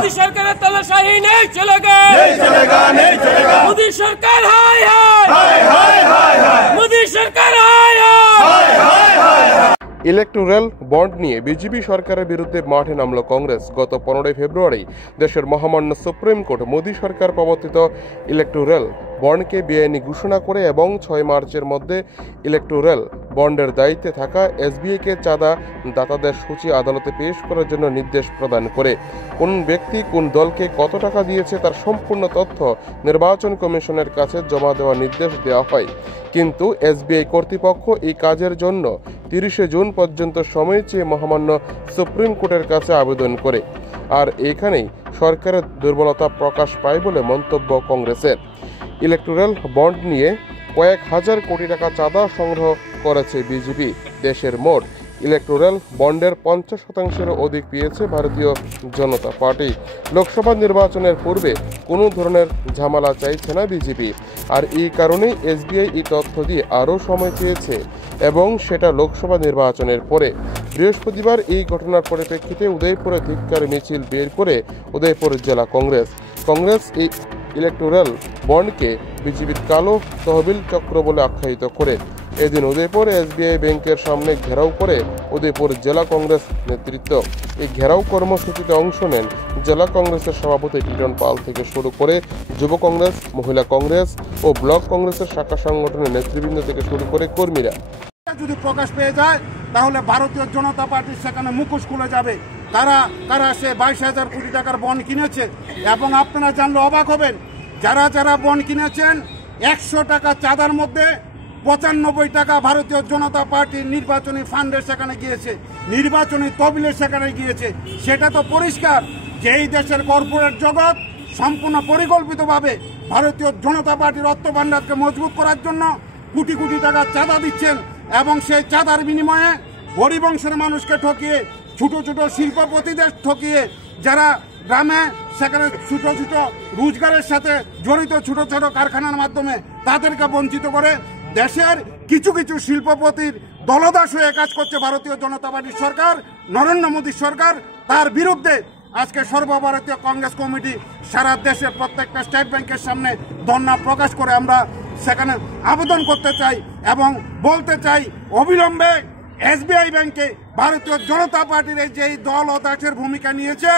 मोदी सरकार तानाशाही नहीं चलेगा, नहीं चलेगा, नहीं चलेगा। मोदी सरकार हाय हाय हाय हाय हाय, मोदी सरकार हाय हाय हाय हाय। ইলেকটোরাল বন্ড নিয়ে বিজেপি সরকারের বিরুদ্ধে মাঠে নামল কংগ্রেস। গত 15 ফেব্রুয়ারি দেশের মহামান্য সুপ্রিম কোর্ট মোদী সরকার প্রবর্তিত ইলেকটোরাল বন্ডকে বেআইনি ঘোষণা করে এবং 6 মার্চের মধ্যে ইলেকটোরাল বন্ডের দায়িত্বে থাকা এসবিআইকে চাঁদা দাতাদের সূচি আদালতে পেশ করার জন্য নির্দেশ প্রদান করে। কোন ব্যক্তি কোন দলকে কত টাকা দিয়েছে তার সম্পূর্ণ তথ্য নির্বাচন কমিশনের কাছে জমা দেওয়ার নির্দেশ দেওয়া হয়। কিন্তু এসবিআই কর্তৃপক্ষ এই কাজের জন্য 30 জুন পর্যন্ত সময় চেয়ে মহামান্য সুপ্রিম কোর্টের কাছে আবেদন করে। আর এখানেই সরকারের দুর্বলতা প্রকাশ পায় বলে মন্তব্য কংগ্রেসের। ইলেকটোরাল বন্ড নিয়ে কয়েক হাজার কোটি টাকা চাঁদা সংগ্রহ করেছে বিজেপি। দেশের মোট ইলেকটোরাল বন্ডের 50%-এরও অধিক পেয়েছে ভারতীয় জনতা পার্টি। লোকসভা নির্বাচনের পূর্বে কোনো ধরনের ঝামেলা চাইছে না বিজেপি, আর এই কারণেই এসবিআই এই তথ্য দিয়ে আরও সময় চেয়েছে, এবং সেটা লোকসভা নির্বাচনের পরে। বৃহস্পতিবার এই ঘটনার পরিপ্রেক্ষিতে উদয়পুরে ধিক্কার মিছিল বের করে উদয়পুর জেলা কংগ্রেস এই ইলেকটোরাল বন্ডকে বিজেপির কালো তহবিল চক্র বলে আখ্যায়িত করে। এদিন উদয়পুর এসবিআই ব্যাংকের সামনে ঘেরাও করে উদয়পুর জেলা কংগ্রেস নেতৃত্ব। এই ঘেরাও কর্মসূচিতে অংশ নেন জেলা কংগ্রেসের সভাপতি টিটন পাল থেকে শুরু করে যুব কংগ্রেস, মহিলা কংগ্রেস ও ব্লক কংগ্রেসের শাখা সংগঠনের নেতৃবৃন্দ থেকে শুরু করে কর্মীরা। যদি প্রকাশ পেয়ে যায় তাহলে ভারতীয় জনতা পার্টির সেখানে মুখোশ খুলে যাবে। কারা সে 22,000 কোটি টাকার বন্ড কিনেছে, এবং আপনারা জানলে অবাক হবেন, যারা বন্ড কিনেছেন 100 টাকা চাঁদার মধ্যে 95 টাকা ভারতীয় জনতা পার্টির নির্বাচনী ফান্ডের সেখানে গিয়েছে, নির্বাচনী তহবিলের সেখানে গিয়েছে। সেটা তো পরিষ্কার যে এই দেশের কর্পোরেট জগৎ সম্পূর্ণ পরিকল্পিতভাবে ভারতীয় জনতা পার্টির অর্থ ভান্ডারকে মজবুত করার জন্য কোটি কোটি টাকা চাঁদা দিচ্ছেন, এবং সেই চাঁদার বিনিময়ে গরিব অংশের মানুষকে ঠকিয়ে, ছোট ছোট শিল্পপতিদের ঠকিয়ে, যারা গ্রামে সেখানে ছোট ছোট রোজগারের সাথে জড়িত ছোট ছোট কারখানার মাধ্যমে তাদেরকে বঞ্চিত করে দেশের কিছু কিছু শিল্পপতির দলদাস হয়ে কাজ করছে ভারতীয় জনতা পার্টির সরকার, নরেন্দ্র মোদী সরকার। তার বিরুদ্ধে আজকে সর্বভারতীয় কংগ্রেস কমিটি সারা দেশের প্রত্যেকটা স্টেট ব্যাংকের সামনে ধর্ণা প্রকাশ করে আমরা সেখানে আবেদন করতে চাই এবং বলতে চাই, অবিলম্বে এসবিআই ব্যাংকে ভারতীয় জনতা পার্টির যে দল ও দাসের ভূমিকা নিয়েছে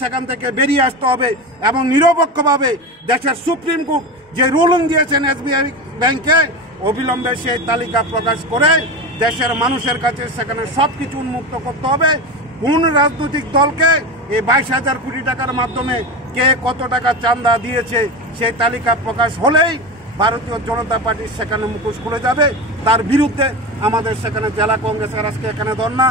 সেখান থেকে বেরিয়ে আসতে হবে, এবং নিরপেক্ষভাবে দেশের সুপ্রিম কোর্ট যে রুলিং দিয়েছেন এসবিআই ব্যাংকে, অবিলম্বে সেই তালিকা প্রকাশ করে দেশের মানুষের কাছে সেখানে সবকিছু উন্মুক্ত করতে হবে। কোন রাজনৈতিক দলকে এই 22,000 কোটি টাকার মাধ্যমে কে কত টাকা চাঁদা দিয়েছে সেই তালিকা প্রকাশ হলেই ভারতীয় জনতা পার্টির সেখানে মুখোশ খুলে যাবে। তার বিরুদ্ধে আমাদের সেখানে জেলা কংগ্রেসের আজকে এখানে ধর্ণা।